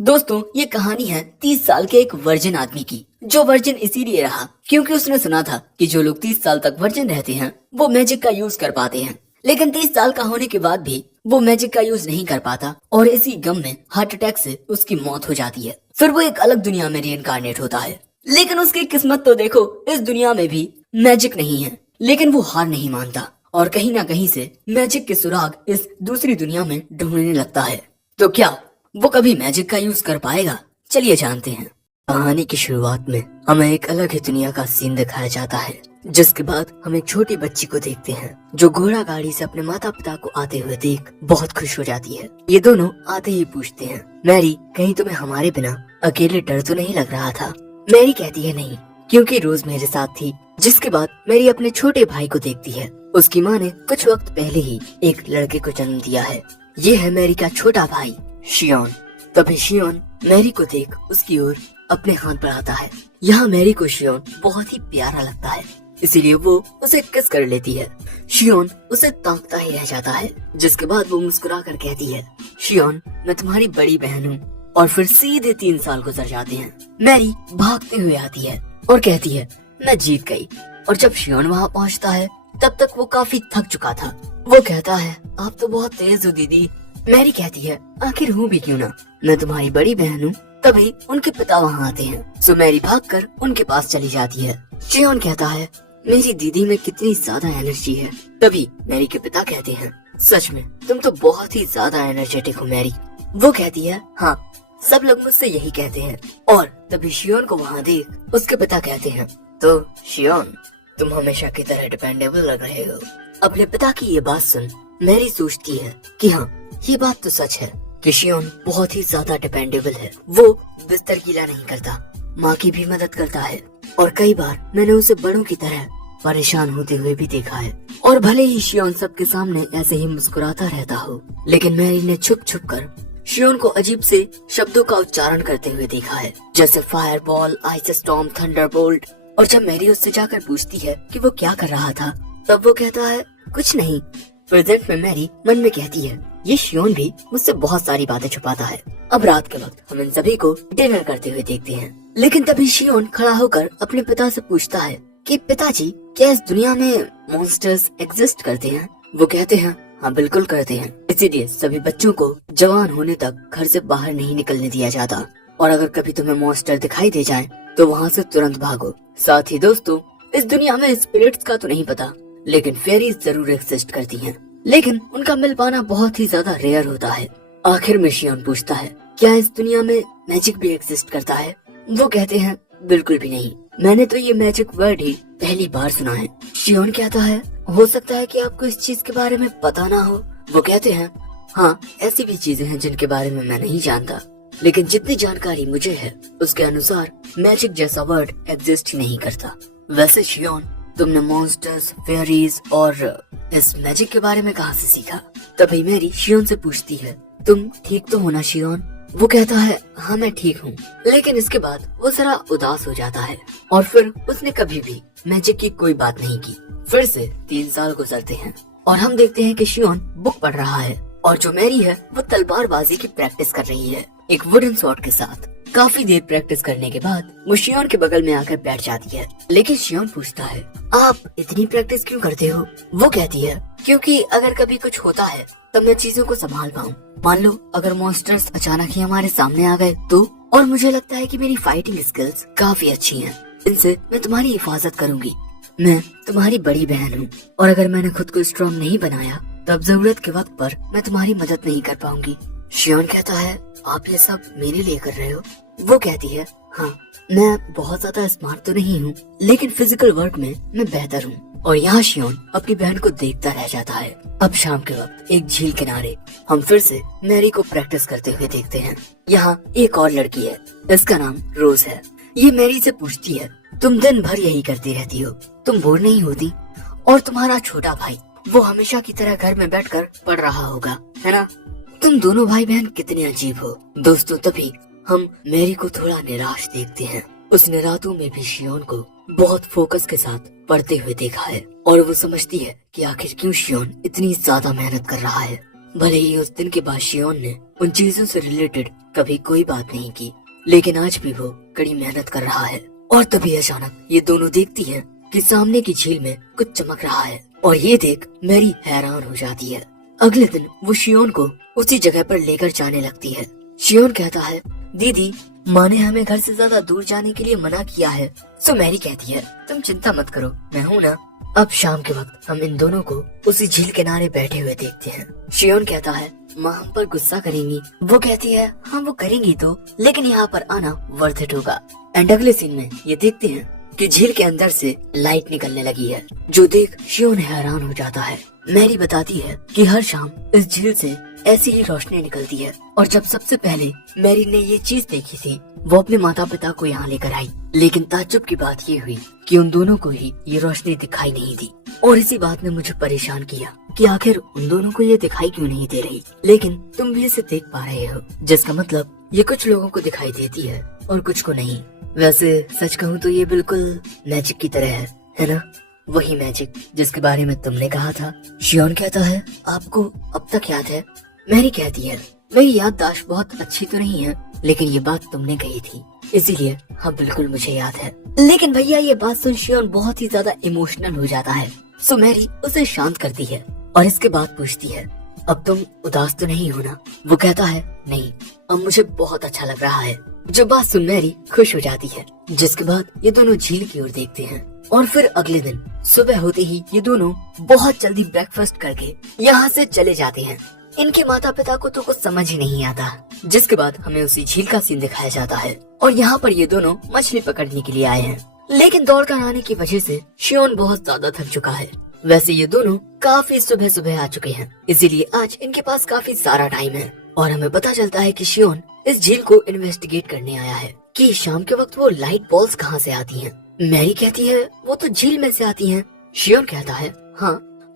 दोस्तों ये कहानी है 30 साल के एक वर्जिन आदमी की, जो वर्जिन इसीलिए रहा क्योंकि उसने सुना था कि जो लोग 30 साल तक वर्जिन रहते हैं वो मैजिक का यूज कर पाते हैं। लेकिन 30 साल का होने के बाद भी वो मैजिक का यूज नहीं कर पाता और इसी गम में हार्ट अटैक से उसकी मौत हो जाती है। फिर वो एक अलग दुनिया में रीइंकार्नेट होता है। लेकिन उसकी किस्मत तो देखो, इस दुनिया में भी मैजिक नहीं है। लेकिन वो हार नहीं मानता और कहीं ना कहीं से मैजिक के सुराग इस दूसरी दुनिया में ढूंढने लगता है। तो क्या वो कभी मैजिक का यूज कर पाएगा? चलिए जानते हैं। कहानी की शुरुआत में हमें एक अलग ही दुनिया का सीन दिखाया जाता है, जिसके बाद हम एक छोटी बच्ची को देखते हैं जो घोड़ा गाड़ी से अपने माता पिता को आते हुए देख बहुत खुश हो जाती है। ये दोनों आते ही पूछते हैं, मैरी कहीं तुम्हें हमारे बिना अकेले डर तो नहीं लग रहा था? मैरी कहती है नहीं, क्योंकि रोज मेरे साथ थी। जिसके बाद मैरी अपने छोटे भाई को देखती है। उसकी माँ ने कुछ वक्त पहले ही एक लड़के को जन्म दिया है। ये है मैरी का छोटा भाई शियोन। तभी शियोन मैरी को देख उसकी ओर अपने हाथ बढ़ाता है। यहाँ मैरी को शियोन बहुत ही प्यारा लगता है, इसीलिए वो उसे किस कर लेती है। शियोन उसे ताकता ही रह जाता है। जिसके बाद वो मुस्कुरा कर कहती है, शियोन मैं तुम्हारी बड़ी बहन हूँ। और फिर सीधे 3 साल गुजर जाते हैं। मैरी भागते हुए आती है और कहती है, मैं जीत गई। और जब शियोन वहाँ पहुँचता है तब तक वो काफी थक चुका था। वो कहता है, आप तो बहुत तेज हो दीदी। मैरी कहती है, आखिर हूँ भी क्यों ना, मैं तुम्हारी बड़ी बहन हूँ। तभी उनके पिता वहाँ आते हैं। सो मैरी भागकर उनके पास चली जाती है। शियोन कहता है, मेरी दीदी में कितनी ज्यादा एनर्जी है। तभी मैरी के पिता कहते हैं, सच में तुम तो बहुत ही ज्यादा एनर्जेटिक हो मैरी। वो कहती है, हाँ सब लोग मुझसे यही कहते हैं। और तभी शियोन को वहाँ देख उसके पिता कहते हैं, तो शियोन तुम हमेशा की तरह डिपेंडेबल लग रहे हो। अपने पिता की ये बात सुन मैरी सोचती है कि हाँ ये बात तो सच है कि शियोन बहुत ही ज्यादा डिपेंडेबल है। वो बिस्तर गीला नहीं करता, माँ की भी मदद करता है और कई बार मैंने उसे बड़ों की तरह परेशान होते हुए भी देखा है। और भले ही शियोन सबके सामने ऐसे ही मुस्कुराता रहता हो, लेकिन मैरी ने छुप छुप कर शियोन को अजीब से शब्दों का उच्चारण करते हुए देखा है, जैसे fire ball, ice storm, Thunderbolt. और जब मैरी उससे जाकर पूछती है कि वो क्या कर रहा था, तब वो कहता है, कुछ नहीं। प्रेजेंट में मैरी मन में कहती है, ये शियोन भी मुझसे बहुत सारी बातें छुपाता है। अब रात के वक्त हम इन सभी को डिनर करते हुए देखते हैं। लेकिन तभी शियोन खड़ा होकर अपने पिता से पूछता है कि पिताजी क्या इस दुनिया में मॉन्स्टर्स एग्जिस्ट करते हैं? वो कहते हैं, हाँ बिल्कुल करते हैं। इसीलिए सभी बच्चों को जवान होने तक घर से बाहर नहीं निकलने दिया जाता। और अगर कभी तुम्हें मॉन्स्टर दिखाई दे जाए तो वहाँ से तुरंत भागो। साथ ही दोस्तों, इस दुनिया में स्पिरिट्स का तो नहीं पता, लेकिन फेरीज जरूर एग्जिस्ट करती हैं। लेकिन उनका मिल पाना बहुत ही ज्यादा रेयर होता है। आखिर में शियोन पूछता है, क्या इस दुनिया में मैजिक भी एग्जिस्ट करता है? वो कहते हैं, बिल्कुल भी नहीं, मैंने तो ये मैजिक वर्ड ही पहली बार सुना है। शियोन कहता है, हो सकता है कि आपको इस चीज के बारे में पता ना हो। वो कहते हैं, हाँ ऐसी भी चीजें हैं जिनके बारे में मैं नहीं जानता, लेकिन जितनी जानकारी मुझे है उसके अनुसार मैजिक जैसा वर्ड एग्जिस्ट ही नहीं करता। वैसे शियोन, तुमने मॉन्स्टर्स, फेयरीज और इस मैजिक के बारे में कहाँ से सीखा? तभी मैरी शियोन से पूछती है, तुम ठीक तो हो ना शियोन? वो कहता है, हाँ मैं ठीक हूँ। लेकिन इसके बाद वो जरा उदास हो जाता है और फिर उसने कभी भी मैजिक की कोई बात नहीं की। फिर से 3 साल गुजरते हैं और हम देखते हैं कि शियोन बुक पढ़ रहा है और जो मैरी है वो तलवारबाजी की प्रैक्टिस कर रही है एक वुडन स्वॉर्ड के साथ। काफी देर प्रैक्टिस करने के बाद वो शियोन के बगल में आकर बैठ जाती है। लेकिन शियोन पूछता है, आप इतनी प्रैक्टिस क्यों करते हो? वो कहती है, क्योंकि अगर कभी कुछ होता है तब मैं चीजों को संभाल पाऊँ। मान लो अगर मॉन्स्टर्स अचानक ही हमारे सामने आ गए तो? और मुझे लगता है कि मेरी फाइटिंग स्किल्स काफी अच्छी हैं। इनसे मैं तुम्हारी हिफाजत करूंगी। मैं तुम्हारी बड़ी बहन हूँ और अगर मैंने खुद को स्ट्रॉन्ग नहीं बनाया तब जरूरत के वक्त पर मैं तुम्हारी मदद नहीं कर पाऊंगी। शियोन कहता है, आप ये सब मेरे लिए कर रहे हो? वो कहती है, हाँ मैं बहुत ज्यादा स्मार्ट तो नहीं हूँ, लेकिन फिजिकल वर्क में मैं बेहतर हूँ। और यहाँ शियोन अपनी बहन को देखता रह जाता है। अब शाम के वक्त एक झील किनारे हम फिर से मैरी को प्रैक्टिस करते हुए देखते हैं। यहाँ एक और लड़की है, इसका नाम रोज है। ये मैरी से पूछती है, तुम दिन भर यही करती रहती हो, तुम बोर नहीं होती? और तुम्हारा छोटा भाई वो हमेशा की तरह घर में बैठकर पढ़ रहा होगा, है ना? तुम दोनों भाई बहन कितने अजीब हो। दोस्तों, तभी हम मैरी को थोड़ा निराश देखते हैं। उसने रातों में भी शियोन को बहुत फोकस के साथ पढ़ते हुए देखा है और वो समझती है कि आखिर क्यों शियोन इतनी ज्यादा मेहनत कर रहा है। भले ही उस दिन के बाद शियोन ने उन चीजों से रिलेटेड कभी कोई बात नहीं की, लेकिन आज भी वो कड़ी मेहनत कर रहा है। और तभी अचानक ये दोनों देखती हैं कि सामने की झील में कुछ चमक रहा है, और ये देख मैरी हैरान हो जाती है। अगले दिन वो शियोन को उसी जगह पर लेकर जाने लगती है। शियोन कहता है, दीदी माँ ने हमें घर से ज्यादा दूर जाने के लिए मना किया है। सो मैरी कहती है, तुम चिंता मत करो, मैं हूँ ना। अब शाम के वक्त हम इन दोनों को उसी झील किनारे बैठे हुए देखते हैं। शियोन कहता है, माँ हम पर गुस्सा करेंगी। वो कहती है, हाँ वो करेंगी तो, लेकिन यहाँ पर आना वर्थ इट होगा। एंड अगले सीन में ये देखते हैं कि झील के अंदर से लाइट निकलने लगी है, जो देख शियोन हैरान हो जाता है। मैरी बताती है कि हर शाम इस झील से ऐसी ही रोशनी निकलती है, और जब सबसे पहले मैरी ने ये चीज देखी थी वो अपने माता पिता को यहाँ लेकर आई, लेकिन ताज्जुब की बात ये हुई कि उन दोनों को ही ये रोशनी दिखाई नहीं दी। और इसी बात ने मुझे परेशान किया कि आखिर उन दोनों को ये दिखाई क्यों नहीं दे रही, लेकिन तुम भी इसे देख पा रहे हो, जिसका मतलब ये कुछ लोगों को दिखाई देती है और कुछ को नहीं। वैसे सच कहूँ तो ये बिल्कुल मैजिक की तरह है ना? वही मैजिक जिसके बारे में तुमने कहा था। शियोन कहता है, आपको अब तक याद है? मैरी कहती है, मेरी याददाश्त बहुत अच्छी तो नहीं है, लेकिन ये बात तुमने कही थी, इसीलिए हाँ बिल्कुल मुझे याद है। लेकिन भैया ये बात सुन शियोन बहुत ही ज्यादा इमोशनल हो जाता है। सो मैरी उसे शांत करती है और इसके बाद पूछती है, अब तुम उदास तो नहीं हो ना? वो कहता है, नहीं, अब मुझे बहुत अच्छा लग रहा है। जो बात सुन मैरी खुश हो जाती है, जिसके बाद ये दोनों झील की ओर देखते हैं। और फिर अगले दिन सुबह होते ही ये दोनों बहुत जल्दी ब्रेकफास्ट करके यहाँ से चले जाते हैं। इनके माता पिता को तो कुछ समझ ही नहीं आता, जिसके बाद हमें उसी झील का सीन दिखाया जाता है। और यहाँ पर ये दोनों मछली पकड़ने के लिए आए हैं, लेकिन दौड़ कर आने की वजह से शियोन बहुत ज्यादा थक चुका है। वैसे ये दोनों काफी सुबह सुबह आ चुके हैं, इसीलिए आज इनके पास काफी सारा टाइम है। और हमें पता चलता है कि शियोन इस झील को इन्वेस्टिगेट करने आया है कि शाम के वक्त वो लाइट बॉल्स कहाँ से आती हैं। मैरी कहती है, वो तो झील में से आती हैं। शियोन कहता है, हाँ,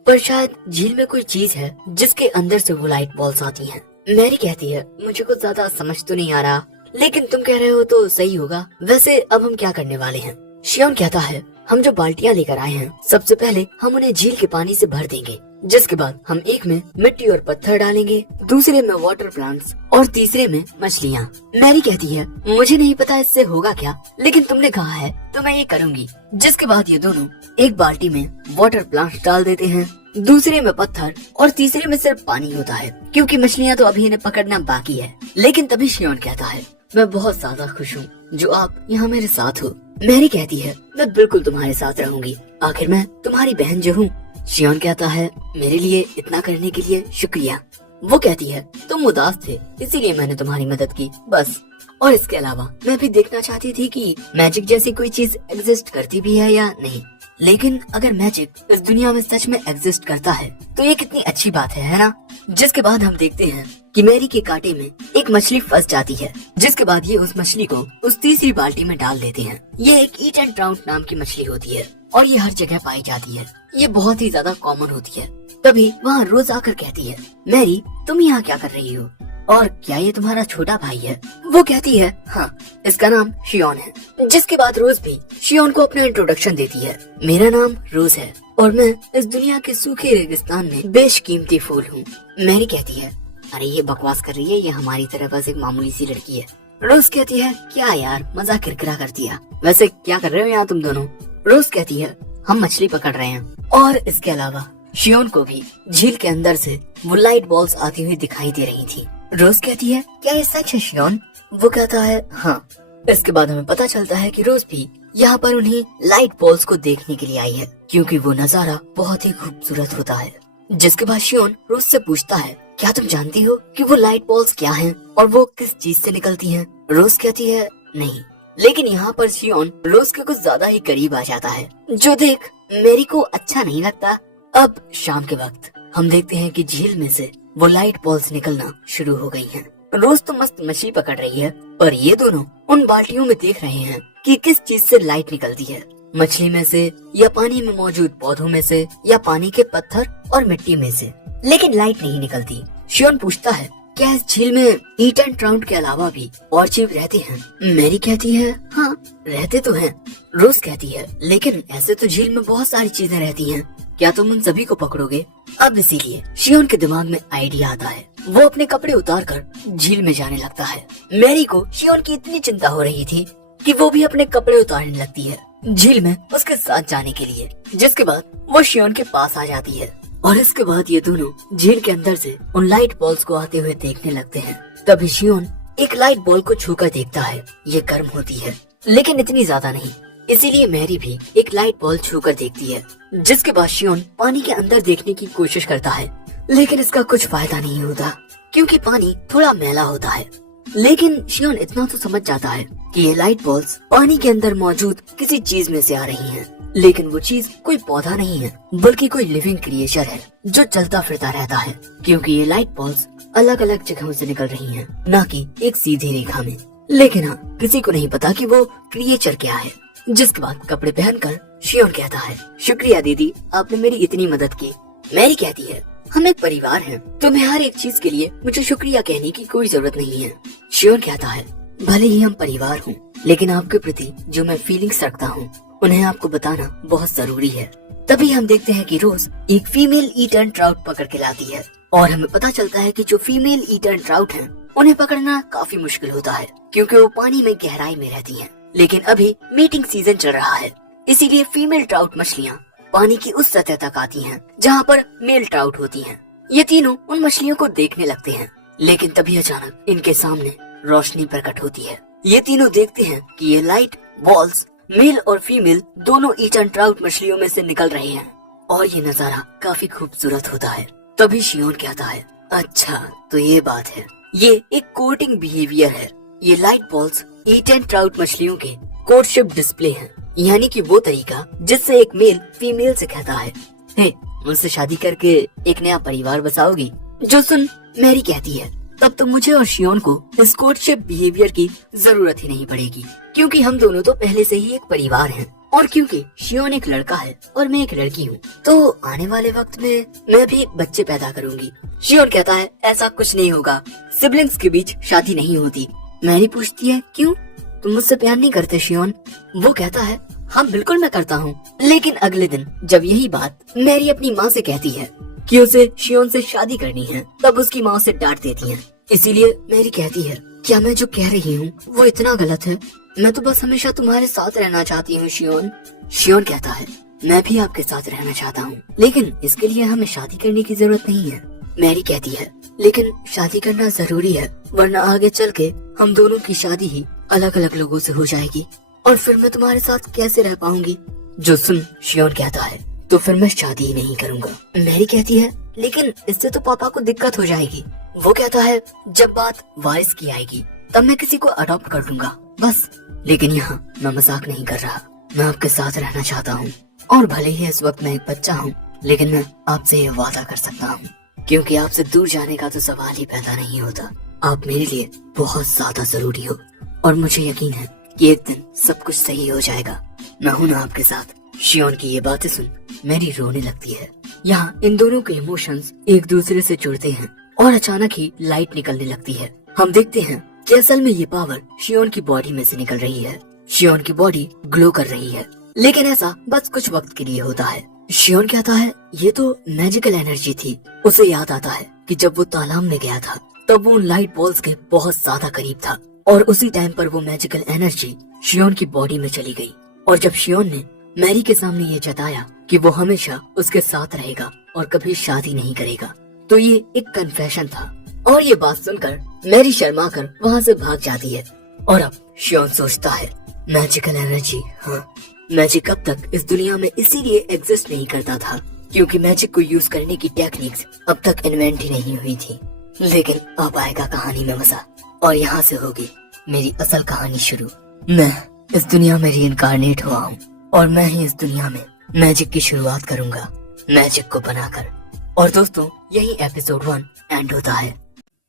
पर शायद झील में कोई चीज है जिसके अंदर से वो लाइट बॉल्स आती हैं। मैरी कहती है, मुझे कुछ ज्यादा समझ तो नहीं आ रहा, लेकिन तुम कह रहे हो तो सही होगा। वैसे अब हम क्या करने वाले हैं? शियोन कहता है, हम जो बाल्टियाँ लेकर आए हैं, सबसे पहले हम उन्हें झील के पानी से भर देंगे, जिसके बाद हम एक में मिट्टी और पत्थर डालेंगे, दूसरे में वाटर प्लांट्स और तीसरे में मछलियाँ। मैरी कहती है, मुझे नहीं पता इससे होगा क्या, लेकिन तुमने कहा है तो मैं ये करूँगी। जिसके बाद ये दोनों एक बाल्टी में वाटर प्लांट्स डाल देते हैं, दूसरे में पत्थर और तीसरे में सिर्फ पानी होता है, क्योंकि मछलियाँ तो अभी इन्हें पकड़ना बाकी है। लेकिन तभी शियोन कहता है, मैं बहुत ज्यादा खुश हूँ जो आप यहाँ मेरे साथ हो। मैरी कहती है, मैं बिल्कुल तुम्हारे साथ रहूंगी, आखिर मैं तुम्हारी बहन जो हूँ। शियोन कहता है, मेरे लिए इतना करने के लिए शुक्रिया। वो कहती है, तुम उदास थे इसीलिए मैंने तुम्हारी मदद की, बस। और इसके अलावा मैं भी देखना चाहती थी कि मैजिक जैसी कोई चीज एग्जिस्ट करती भी है या नहीं। लेकिन अगर मैजिक इस दुनिया में सच में एग्जिस्ट करता है तो ये कितनी अच्छी बात है ना? जिसके बाद हम देखते हैं कि मैरी के कांटे में एक मछली फंस जाती है, जिसके बाद ये उस मछली को उस तीसरी बाल्टी में डाल देते हैं। ये एक ईट एंड ट्राउट नाम की मछली होती है और ये हर जगह पाई जाती है। ये बहुत ही ज्यादा कॉमन होती है। तभी वहाँ रोज आकर कहती है, मैरी तुम यहाँ क्या कर रही हो, और क्या ये तुम्हारा छोटा भाई है? वो कहती है, हाँ, इसका नाम शियोन है। जिसके बाद रोज भी शियोन को अपना इंट्रोडक्शन देती है, मेरा नाम रोज है और मैं इस दुनिया के सूखे रेगिस्तान में बेशकीमती फूल हूँ। मैरी कहती है, अरे ये बकवास कर रही है, ये हमारी तरह बस एक मामूली सी लड़की है। रोज कहती है, क्या यार मजाक किरकिरा कर दिया, वैसे क्या कर रहे हो यहाँ तुम दोनों? रोज कहती है, हम मछली पकड़ रहे हैं। और इसके अलावा शियोन को भी झील के अंदर से वो लाइट बॉल्स आती हुई दिखाई दे रही थी। रोज कहती है, क्या ये सच है शियोन? वो कहता है, हाँ। इसके बाद हमें पता चलता है कि रोज भी यहाँ पर उन्हें लाइट बॉल्स को देखने के लिए आई है, क्योंकि वो नजारा बहुत ही खूबसूरत होता है। जिसके बाद शियोन रोज से पूछता है, क्या तुम जानती हो कि वो लाइट बॉल्स क्या हैं और वो किस चीज से निकलती हैं? रोज कहती है, नहीं। लेकिन यहाँ पर शियोन रोज के कुछ ज्यादा ही करीब आ जाता है, जो देख मैरी को अच्छा नहीं लगता। अब शाम के वक्त हम देखते हैं कि झील में से वो लाइट बॉल्स निकलना शुरू हो गई हैं। रोज तो मस्त मछली पकड़ रही है, पर ये दोनों उन बाल्टियों में देख रहे हैं कि किस चीज से लाइट निकलती है, मछली में से या पानी में मौजूद पौधों में से या पानी के पत्थर और मिट्टी में से, लेकिन लाइट नहीं निकलती। शियोन पूछता है, क्या इस झील में ईट एंड ट्राउट के अलावा भी और जीव रहते हैं? मैरी कहती है, हाँ रहते तो हैं। रोज कहती है, लेकिन ऐसे तो झील में बहुत सारी चीजें रहती हैं, क्या तुम उन सभी को पकड़ोगे? अब इसीलिए शियोन के दिमाग में आइडिया आता है। वो अपने कपड़े उतार कर झील में जाने लगता है। मैरी को शियोन की इतनी चिंता हो रही थी कि वो भी अपने कपड़े उतारने लगती है झील में उसके साथ जाने के लिए, जिसके बाद वो शियोन के पास आ जाती है। और इसके बाद ये दोनों झील के अंदर से उन लाइट बॉल्स को आते हुए देखने लगते हैं। तभी शियोन एक लाइट बॉल को छूकर देखता है। ये गर्म होती है लेकिन इतनी ज्यादा नहीं, इसीलिए मैरी भी एक लाइट बॉल छूकर देखती है। जिसके बाद शियोन पानी के अंदर देखने की कोशिश करता है, लेकिन इसका कुछ फायदा नहीं होता क्योंकि पानी थोड़ा मैला होता है। लेकिन शियोन इतना तो समझ जाता है कि ये लाइट बॉल्स पानी के अंदर मौजूद किसी चीज में से आ रही हैं। लेकिन वो चीज कोई पौधा नहीं है बल्कि कोई लिविंग क्रिएचर है जो चलता फिरता रहता है, क्योंकि ये लाइट बॉल्स अलग अलग जगहों से निकल रही हैं, न कि एक सीधी रेखा में। लेकिन हाँ, किसी को नहीं पता कि वो क्रिएचर क्या है। जिसके बाद कपड़े पहनकर शियोन कहता है, शुक्रिया दीदी, आपने मेरी इतनी मदद की। मैरी कहती है, हम एक परिवार हैं, तुम्हें हर एक चीज के लिए मुझे शुक्रिया कहने की कोई जरूरत नहीं है। शियोन कहता है, भले ही हम परिवार हों, लेकिन आपके प्रति जो मैं फीलिंग्स रखता हूँ उन्हें आपको बताना बहुत जरूरी है। तभी हम देखते हैं कि रोज एक फीमेल ईटर्न ट्राउट पकड़ के लाती है और हमें पता चलता है कि जो फीमेल ईटर्न ट्राउट हैं उन्हें पकड़ना काफी मुश्किल होता है क्योंकि वो पानी में गहराई में रहती हैं। लेकिन अभी मीटिंग सीजन चल रहा है, इसीलिए फीमेल ट्राउट मछलियाँ पानी की उस सतह तक आती हैं जहाँ पर मेल ट्राउट होती हैं। ये तीनों उन मछलियों को देखने लगते हैं, लेकिन तभी अचानक इनके सामने रोशनी प्रकट होती है। ये तीनों देखते हैं कि ये लाइट बॉल्स मेल और फीमेल दोनों ईटर्न ट्राउट मछलियों में से निकल रहे हैं और ये नजारा काफी खूबसूरत होता है। तभी शियोन कहता है, अच्छा तो ये बात है, ये एक कोर्टिंग बिहेवियर है। ये लाइट बॉल्स ईटर्न ट्राउट मछलियों के कोर्टशिप डिस्प्ले हैं, यानी कि वो तरीका जिससे एक मेल फीमेल से कहता है, हे मुझसे शादी करके एक नया परिवार बसाओगी? जो सुन मैरी कहती है, तब तो मुझे और शियोन को इस कोर्टशिप बिहेवियर की जरूरत ही नहीं पड़ेगी क्योंकि हम दोनों तो पहले से ही एक परिवार हैं। और क्योंकि शियोन एक लड़का है और मैं एक लड़की हूँ, तो आने वाले वक्त में मैं भी बच्चे पैदा करूंगी। शियोन कहता है, ऐसा कुछ नहीं होगा, सिबलिंग्स के बीच शादी नहीं होती। मैरी पूछती है, क्यों, तुम मुझसे प्यार नहीं करते शियोन? वो कहता है, हाँ बिल्कुल मैं करता हूँ। लेकिन अगले दिन जब यही बात मैरी अपनी माँ से कहती है कि उसे शियोन से शादी करनी है, तब उसकी माँ उसे डांट देती है। इसीलिए मैरी कहती है, क्या मैं जो कह रही हूँ वो इतना गलत है? मैं तो बस हमेशा तुम्हारे साथ रहना चाहती हूँ शियोन। शियोन कहता है, मैं भी आपके साथ रहना चाहता हूँ, लेकिन इसके लिए हमें शादी करने की जरूरत नहीं है। मैरी कहती है, लेकिन शादी करना जरूरी है, वरना आगे चल के हम दोनों की शादी ही अलग अलग लोगों से हो जाएगी और फिर मैं तुम्हारे साथ कैसे रह पाऊंगी? जो सुन शियोन कहता है, तो फिर मैं शादी ही नहीं करूँगा। मैरी कहती है, लेकिन इससे तो पापा को दिक्कत हो जाएगी। वो कहता है, जब बात वारिस की आएगी तब मैं किसी को अडॉप्ट कर लूंगा, बस। लेकिन यहाँ मैं मजाक नहीं कर रहा, मैं आपके साथ रहना चाहता हूँ और भले ही इस वक्त मैं एक बच्चा हूँ, लेकिन मैं आपसे ये वादा कर सकता हूँ क्योंकि आपसे दूर जाने का तो सवाल ही पैदा नहीं होता। आप मेरे लिए बहुत ज्यादा जरूरी हो और मुझे यकीन है कि एक दिन सब कुछ सही हो जाएगा। मैं हूँ ना आपके साथ। शियोन की ये बातें सुन मैरी रोने लगती है। यहाँ इन दोनों के इमोशंस एक दूसरे से जुड़ते हैं और अचानक ही लाइट निकलने लगती है। हम देखते हैं कि असल में ये पावर शियोन की बॉडी में से निकल रही है। शियोन की बॉडी ग्लो कर रही है, लेकिन ऐसा बस कुछ वक्त के लिए होता है। शियोन कहता है, ये तो मैजिकल एनर्जी थी। उसे याद आता है कि जब वो तालाब में गया था तब वो उन लाइट बॉल्स के बहुत ज्यादा करीब था और उसी टाइम पर वो मैजिकल एनर्जी शियोन की बॉडी में चली गई। और जब शियोन ने मैरी के सामने ये जताया कि वो हमेशा उसके साथ रहेगा और कभी शादी नहीं करेगा, तो ये एक कन्फेशन था। और ये बात सुनकर मैरी शर्मा कर वहाँ से भाग जाती है। और अब शियोन सोचता है, मैजिकल एनर्जी, हाँ, मैजिक अब तक इस दुनिया में इसीलिए एग्जिस्ट नहीं करता था क्योंकि मैजिक को यूज करने की टेक्निक्स अब तक इन्वेंट ही नहीं हुई थी। लेकिन अब आएगा कहानी में मजा और यहाँ से होगी मेरी असल कहानी शुरू। मैं इस दुनिया में रीइंकार्नेट हुआ हूँ और मैं ही इस दुनिया में मैजिक की शुरुआत करूंगा, मैजिक को बनाकर। और दोस्तों, यही एपिसोड 1 एंड होता है।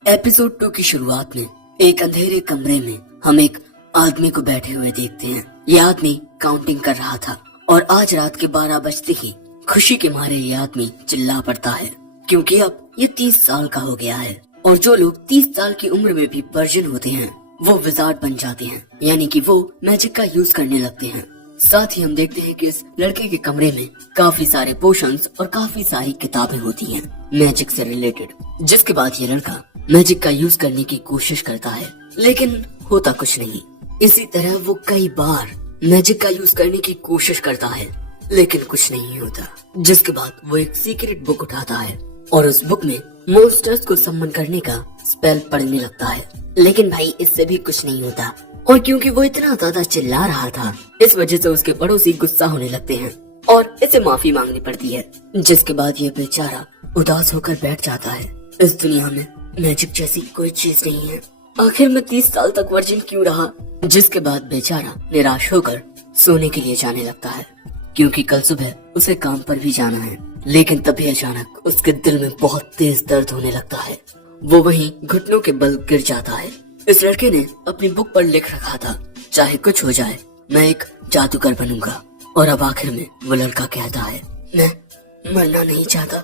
एपिसोड 2 की शुरुआत में एक अंधेरे कमरे में हम एक आदमी को बैठे हुए देखते हैं। ये आदमी काउंटिंग कर रहा था और आज रात के 12 बजते ही खुशी के मारे ये आदमी चिल्ला पड़ता है क्योंकि अब ये 30 साल का हो गया है। और जो लोग 30 साल की उम्र में भी वर्जिन होते हैं वो विजार्ड बन जाते हैं, यानी कि वो मैजिक का यूज करने लगते हैं। साथ ही हम देखते हैं कि इस लड़के के कमरे में काफी सारे पोशंस और काफी सारी किताबें होती हैं मैजिक से रिलेटेड। जिसके बाद ये लड़का मैजिक का यूज करने की कोशिश करता है, लेकिन होता कुछ नहीं। इसी तरह वो कई बार मैजिक का यूज करने की कोशिश करता है, लेकिन कुछ नहीं होता। जिसके बाद वो एक सीक्रेट बुक उठाता है और उस बुक में मॉन्स्टर्स को सम्मन करने का स्पेल पढ़ने लगता है, लेकिन भाई इससे भी कुछ नहीं होता। और क्योंकि वो इतना ज्यादा चिल्ला रहा था, इस वजह से उसके पड़ोसी गुस्सा होने लगते हैं और इसे माफी मांगनी पड़ती है। जिसके बाद ये बेचारा उदास होकर बैठ जाता है। इस दुनिया में मैजिक जैसी कोई चीज नहीं है, आखिर मैं 30 साल तक वर्जिन क्यों रहा। जिसके बाद बेचारा निराश होकर सोने के लिए जाने लगता है, क्योंकि कल सुबह उसे काम पर भी जाना है। लेकिन तभी अचानक उसके दिल में बहुत तेज दर्द होने लगता है। वो वहीं घुटनों के बल गिर जाता है। इस लड़के ने अपनी बुक पर लिख रखा था, चाहे कुछ हो जाए मैं एक जादूगर बनूंगा। और अब आखिर में वो लड़का कहता है, मैं मरना नहीं चाहता।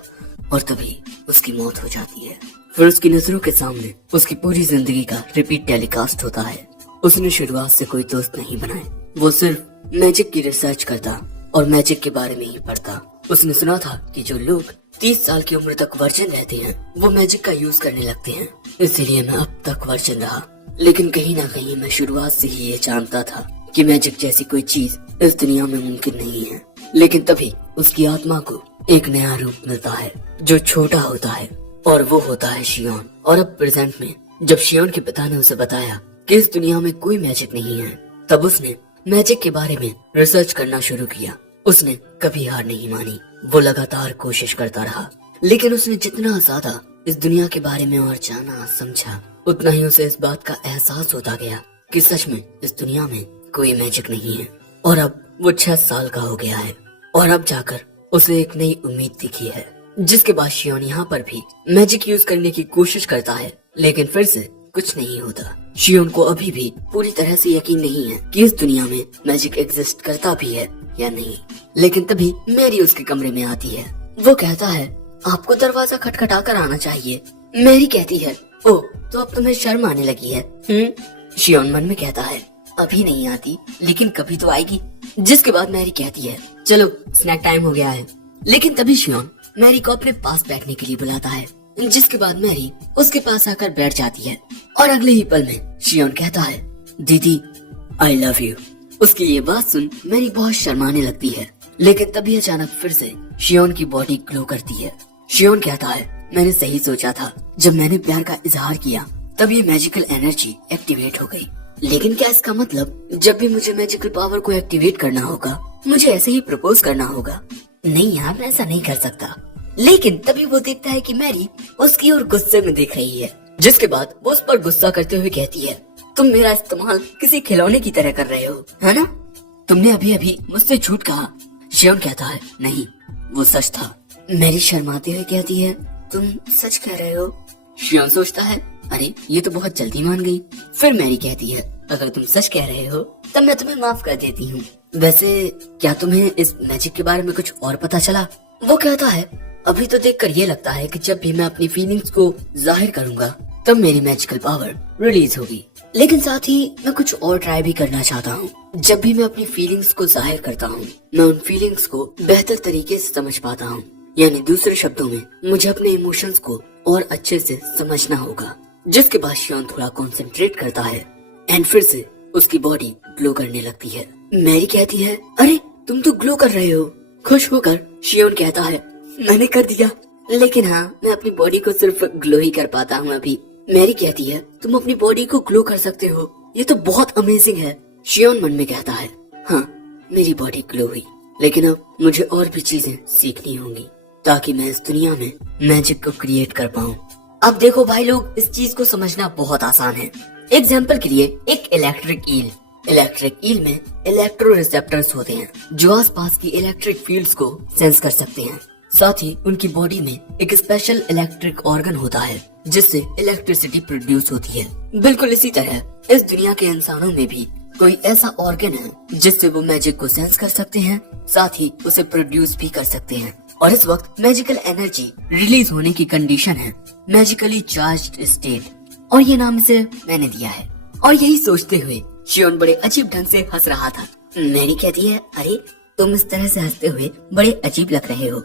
और तभी उसकी मौत हो जाती है। फिर उसकी नजरों के सामने उसकी पूरी जिंदगी का रिपीट टेलीकास्ट होता है। उसने शुरुआत से कोई दोस्त नहीं बनाए, वो सिर्फ मैजिक की रिसर्च करता और मैजिक के बारे में ही पढ़ता। उसने सुना था कि जो लोग 30 साल की उम्र तक वर्जिन रहते हैं वो मैजिक का यूज करने लगते हैं, इसीलिए मैं अब तक वर्जिन रहा। लेकिन कहीं ना कहीं मैं शुरुआत से ही ये जानता था कि मैजिक जैसी कोई चीज इस दुनिया में मुमकिन नहीं है। लेकिन तभी उसकी आत्मा को एक नया रूप मिलता है जो छोटा होता है, और वो होता है शियोन। और अब प्रेजेंट में जब शियोन के पिता ने उसे बताया कि इस दुनिया में कोई मैजिक नहीं है, तब उसने मैजिक के बारे में रिसर्च करना शुरू किया। उसने कभी हार नहीं मानी, वो लगातार कोशिश करता रहा। लेकिन उसने जितना ज्यादा इस दुनिया के बारे में और जाना समझा, उतना ही उसे इस बात का एहसास होता गया कि सच में इस दुनिया में कोई मैजिक नहीं है। और अब वो 6 साल का हो गया है और अब जाकर उसे एक नई उम्मीद दिखी है। जिसके बाद शियोन यहाँ पर भी मैजिक यूज करने की कोशिश करता है, लेकिन फिर से कुछ नहीं होता। शियोन को अभी भी पूरी तरह से यकीन नहीं है कि इस दुनिया में मैजिक एग्जिस्ट करता भी है या नहीं। लेकिन तभी मैरी उसके कमरे में आती है। वो कहता है, आपको दरवाजा खटखटा कर आना चाहिए। मैरी कहती है, ओ तो अब तुम्हें शर्म आने लगी है। शियोन मन में कहता है, अभी नहीं आती लेकिन कभी तो आएगी। जिसके बाद मैरी कहती है, चलो स्नैक टाइम हो गया है। लेकिन तभी शियोन मैरी को अपने पास बैठने के लिए बुलाता है। जिसके बाद मैरी उसके पास आकर बैठ जाती है और अगले ही पल में शियोन कहता है, दीदी आई लव यू। उसकी ये बात सुन मैरी बहुत शर्माने लगती है। लेकिन तभी अचानक फिर से शियोन की बॉडी ग्लो करती है। शियोन कहता है, मैंने सही सोचा था, जब मैंने प्यार का इजहार किया तब ये मैजिकल एनर्जी एक्टिवेट हो गई। लेकिन क्या इसका मतलब जब भी मुझे मैजिकल पावर को एक्टिवेट करना होगा मुझे ऐसे ही प्रपोज करना होगा? नहीं यार, मैं ऐसा नहीं कर सकता। लेकिन तभी वो देखता है कि मैरी उसकी ओर गुस्से में देख रही है। जिसके बाद वो उस पर गुस्सा करते हुए कहती है, तुम मेरा इस्तेमाल किसी खिलौने की तरह कर रहे हो, है ना? तुमने अभी अभी मुझसे झूठ कहा। शियोन कहता है, नहीं वो सच था। मैरी शर्माते हुए कहती है, तुम सच कह रहे हो? शियोन सोचता है, अरे ये तो बहुत जल्दी मान गई। फिर मैरी कहती है, अगर तुम सच कह रहे हो तब मैं तुम्हें माफ कर देती हूँ। वैसे क्या तुम्हें इस मैजिक के बारे में कुछ और पता चला? वो कहता है, अभी तो देखकर ये लगता है कि जब भी मैं अपनी फीलिंग्स को जाहिर करूंगा तब मेरी मैजिकल पावर रिलीज होगी। लेकिन साथ ही मैं कुछ और ट्राई भी करना चाहता हूँ। जब भी मैं अपनी फीलिंग्स को जाहिर करता हूँ मैं उन फीलिंग्स को बेहतर तरीके से समझ पाता हूँ। यानी दूसरे शब्दों में मुझे अपने इमोशंस को और अच्छे से समझना होगा। जिसके बाद शियोन थोड़ा कंसंट्रेट करता है एंड फिर से उसकी बॉडी ग्लो करने लगती है। मैरी कहती है, अरे तुम तो ग्लो कर रहे हो। खुश होकर शियोन कहता है, मैंने कर दिया, लेकिन हाँ मैं अपनी बॉडी को सिर्फ ग्लो ही कर पाता हूँ अभी। मैरी कहती है, तुम अपनी बॉडी को ग्लो कर सकते हो, ये तो बहुत अमेजिंग है। शियोन मन में कहता है, हाँ मेरी बॉडी ग्लो हुई, लेकिन अब मुझे और भी चीजें सीखनी होंगी ताकि मैं इस दुनिया में मैजिक को क्रिएट कर पाऊँ। अब देखो भाई लोग, इस चीज को समझना बहुत आसान है। एग्जाम्पल के लिए एक इलेक्ट्रिक ईल में इलेक्ट्रो रिसेप्टर्स होते हैं जो आसपास की इलेक्ट्रिक फील्ड्स को सेंस कर सकते हैं। साथ ही उनकी बॉडी में एक स्पेशल इलेक्ट्रिक ऑर्गन होता है जिससे इलेक्ट्रिसिटी प्रोड्यूस होती है। बिल्कुल इसी तरह इस दुनिया के इंसानों में भी कोई ऐसा ऑर्गन है जिससे वो मैजिक को सेंस कर सकते हैं, साथ ही उसे प्रोड्यूस भी कर सकते हैं। और इस वक्त मैजिकल एनर्जी रिलीज होने की कंडीशन है मैजिकली चार्ज्ड स्टेट, और ये नाम इसे मैंने दिया है। और यही सोचते हुए शियोन बड़े अजीब ढंग से हंस रहा था मैरी कहती है, अरे तुम इस तरह से हंसते हुए बड़े अजीब लग रहे हो,